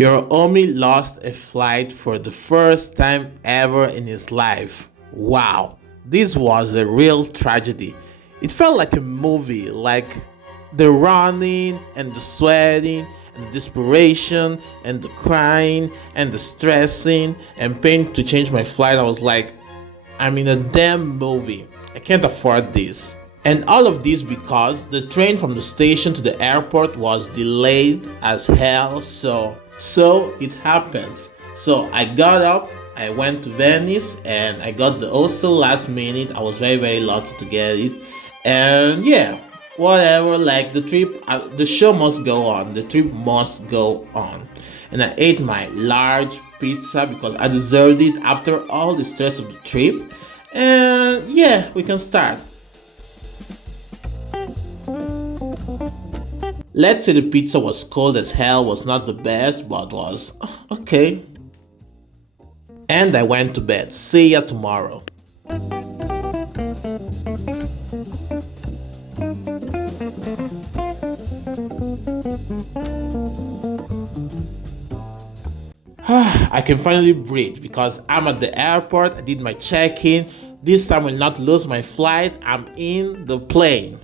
Your homie lost a flight for the first time ever in his life. Wow, this was a real tragedy. It felt like a movie, like the running and the sweating and the desperation and the crying and the stressing and paying to change my flight. I was like, I'm in a damn movie. I can't afford this. And all of this because the train from the station to the airport was delayed as hell, so it happens. So I got up, I went to Venice, and I got the hostel last minute. I was very lucky to get it. And yeah, whatever, like the trip, the show must go on, the trip must go on. And I ate my large pizza because I deserved it after all the stress of the trip. And yeah, we can start. Let's say the pizza was cold as hell, was not the best, but was okay. And I went to bed. See ya tomorrow. I can finally breathe because I'm at the airport. I did my check-in. This time I will not lose my flight. I'm in the plane.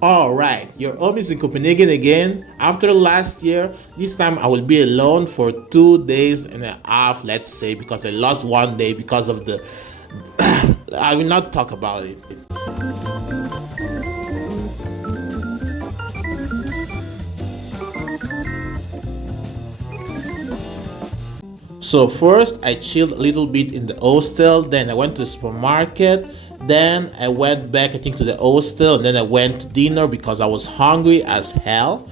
Alright, your home is in Copenhagen again. After last year, this time I will be alone for 2 days and a half, let's say, because I lost 1 day because of the... I will not talk about it. So first, I chilled a little bit in the hostel, then I went to the supermarket. Then I went back, I think, to the hostel, and then I went to dinner because I was hungry as hell.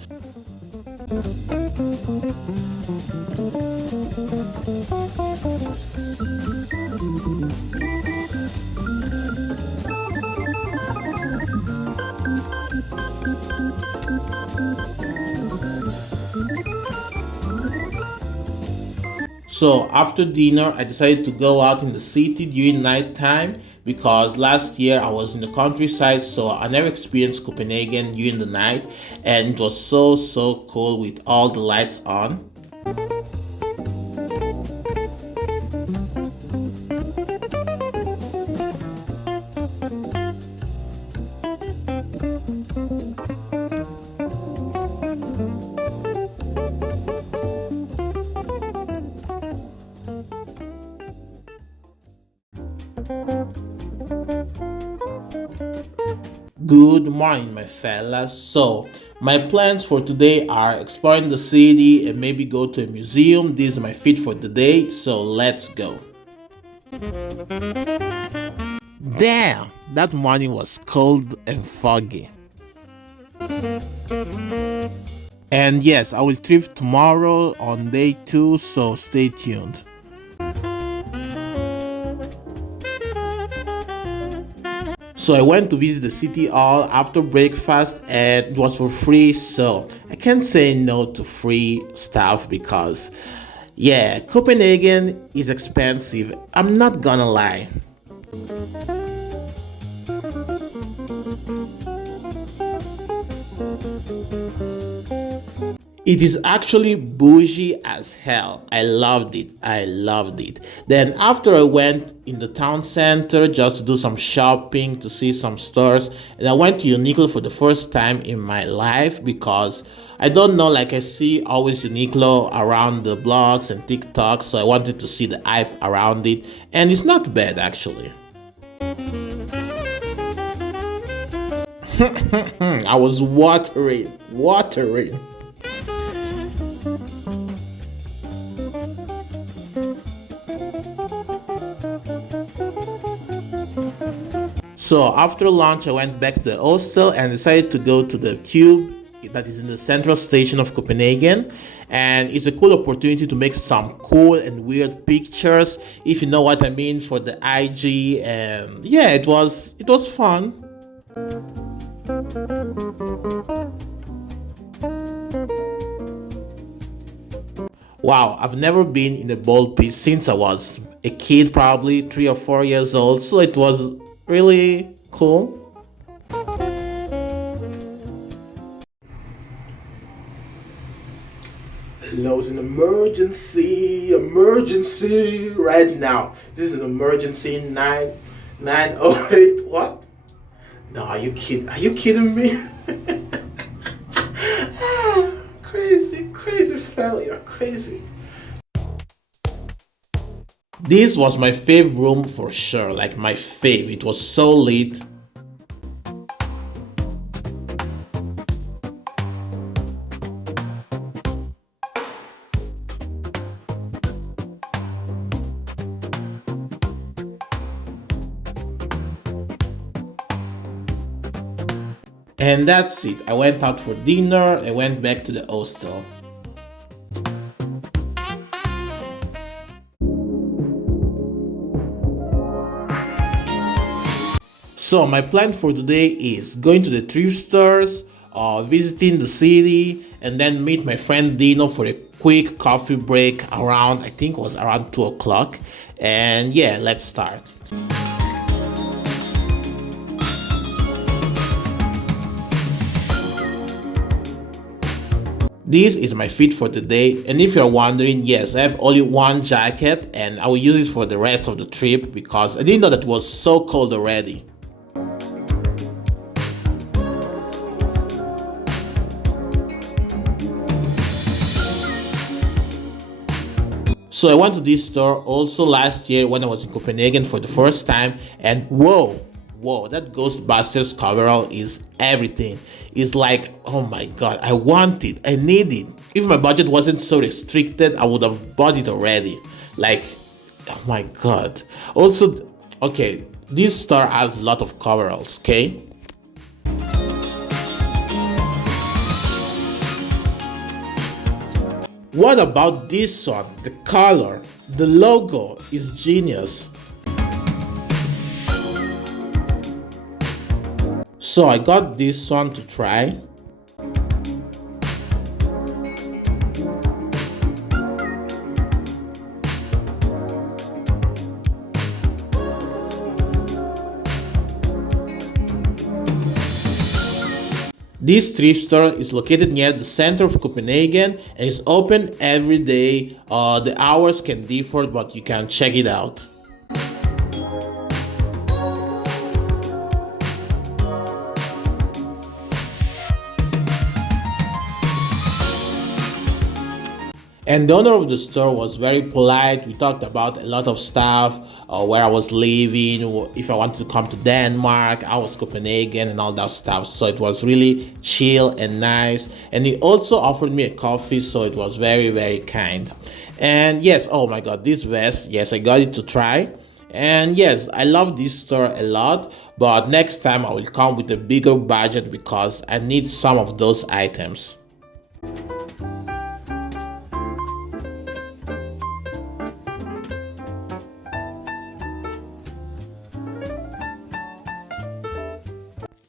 So after dinner, I decided to go out in the city during nighttime because last year I was in the countryside, so I never experienced Copenhagen during the night, and it was so cool with all the lights on. Good morning, my fellas. So my plans for today are exploring the city and maybe go to a museum. This is my fit for the day, so let's go. Damn, that morning was cold and foggy. And yes, I will thrift tomorrow on day 2, so stay tuned. So I went to visit the city hall after breakfast and it was for free, so I can't say no to free stuff because, yeah, Copenhagen is expensive. I'm not gonna lie. It is actually bougie as hell. I loved it. Then after I went in the town center just to do some shopping, to see some stores, and I went to Uniqlo for the first time in my life because I don't know, like I see always Uniqlo around the blogs and TikTok, so I wanted to see the hype around it, and it's not bad actually. I was watering. So after lunch, I went back to the hostel and decided to go to the Tube that is in the central station of Copenhagen. And it's a cool opportunity to make some cool and weird pictures, if you know what I mean, for the IG. And yeah, it was fun. Wow, I've never been in a ball pit since I was a kid, probably 3 or 4 years old, so it was really cool. Hello, it's an emergency right now. This is an emergency 9908. What? No, are you kidding? Are you kidding me? Crazy failure, crazy. This was my fave room for sure, like my fave. It was so lit. And that's it. I went out for dinner, I went back to the hostel. So my plan for today is going to the thrift stores, visiting the city, and then meet my friend Dino for a quick coffee break around, I think it was around 2 o'clock. And yeah, let's start. This is my fit for today, and if you're wondering, yes, I have only one jacket and I will use it for the rest of the trip because I didn't know that it was so cold already. So I went to this store also last year when I was in Copenhagen for the first time, and whoa, that Ghostbusters coverall is everything. It's like, oh my god, I want it, I need it. If my budget wasn't so restricted, I would have bought it already. Like, oh my god. Also, okay, this store has a lot of coveralls, okay? What about this one? The color, the logo is genius. So I got this one to try. This thrift store is located near the center of Copenhagen and is open every day. The hours can differ, but you can check it out. And the owner of the store was very polite. We talked about a lot of stuff, where I was living, if I wanted to come to Denmark, I was Copenhagen and all that stuff. So it was really chill and nice. And he also offered me a coffee, so it was very, very kind. And yes, oh my god, this vest, yes, I got it to try. And yes, I love this store a lot, but next time I will come with a bigger budget because I need some of those items.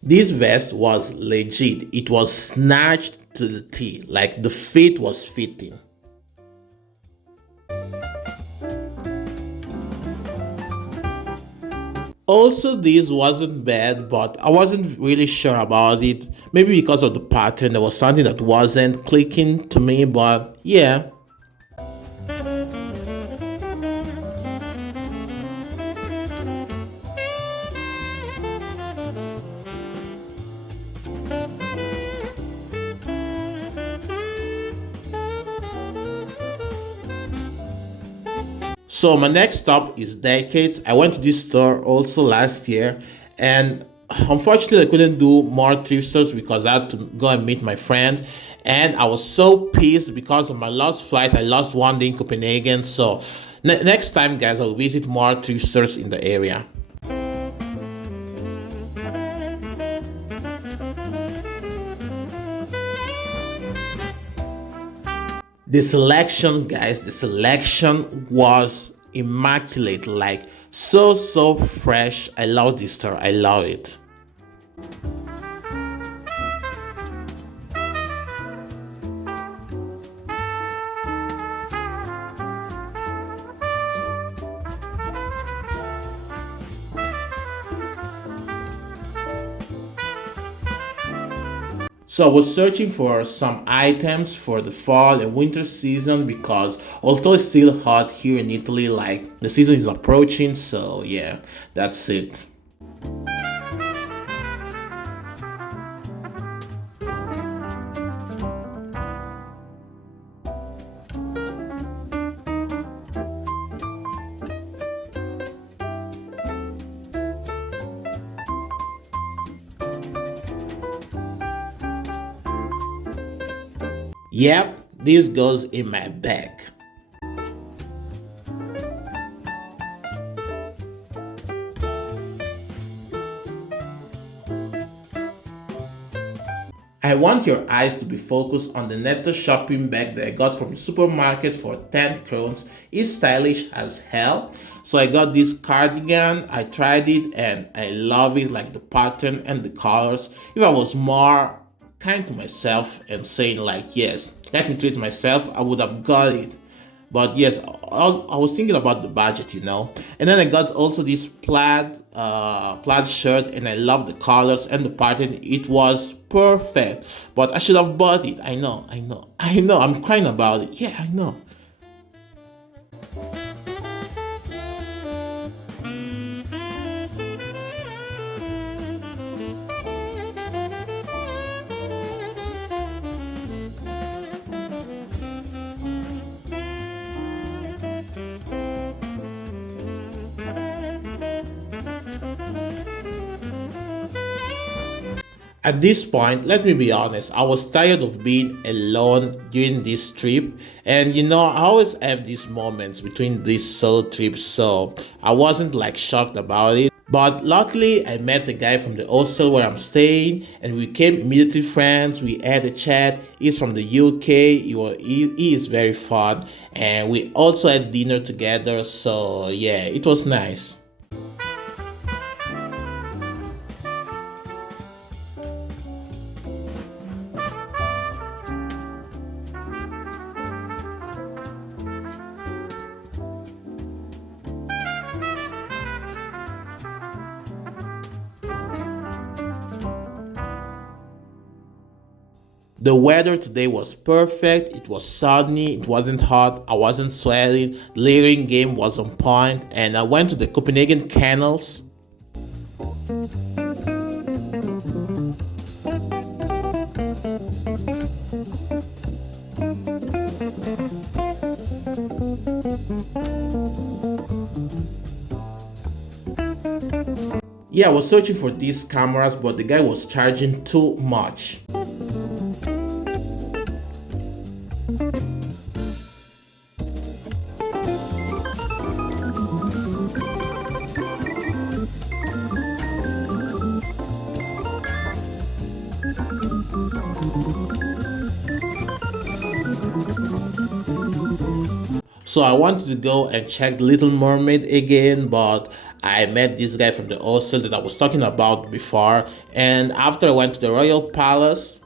This vest was legit. It was snatched to the T, like the fit was fitting. Also, this wasn't bad, but I wasn't really sure about it. Maybe because of the pattern, there was something that wasn't clicking to me, but yeah. So my next stop is Decades. I went to this store also last year, and unfortunately I couldn't do more thrift stores because I had to go and meet my friend, and I was so pissed because of my last flight. I lost one day in Copenhagen, so next time guys, I'll visit more thrift stores in the area. The selection, guys, the selection was immaculate, like so fresh. I love this store, I love it. So I was searching for some items for the fall and winter season because although it's still hot here in Italy, like the season is approaching, so yeah, that's it. Yep, this goes in my bag. I want your eyes to be focused on the Netto shopping bag that I got from the supermarket for 10 crowns. It's stylish as hell. So I got this cardigan, I tried it and I love it, like the pattern and the colors. If I was more kind to myself and saying like, yes, let me treat myself, I would have got it. But yes, I was thinking about the budget, you know. And then I got also this plaid shirt, and I love the colors and the pattern. It was perfect, but I should have bought it. I know, I'm crying about it. Yeah, I know. At this point, let me be honest, I was tired of being alone during this trip. And you know, I always have these moments between these solo trips, so I wasn't like shocked about it. But luckily, I met the guy from the hostel where I'm staying, and we became immediately friends. We had a chat. He's from the UK. He is very fun, and we also had dinner together. So yeah, it was nice. The weather today was perfect. It was sunny, it wasn't hot, I wasn't sweating, the layering game was on point, and I went to the Copenhagen canals. Yeah, I was searching for these cameras, but the guy was charging too much. So I wanted to go and check the Little Mermaid again, but I met this guy from the hostel that I was talking about before. And after I went to the Royal Palace,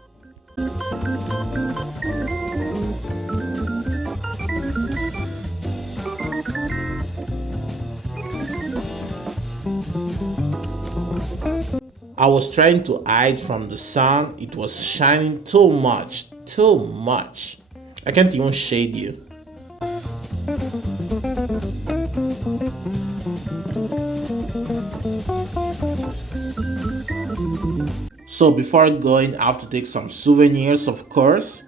I was trying to hide from the sun. It was shining too much, too much. I can't even shade you. So before going, I have to take some souvenirs, of course.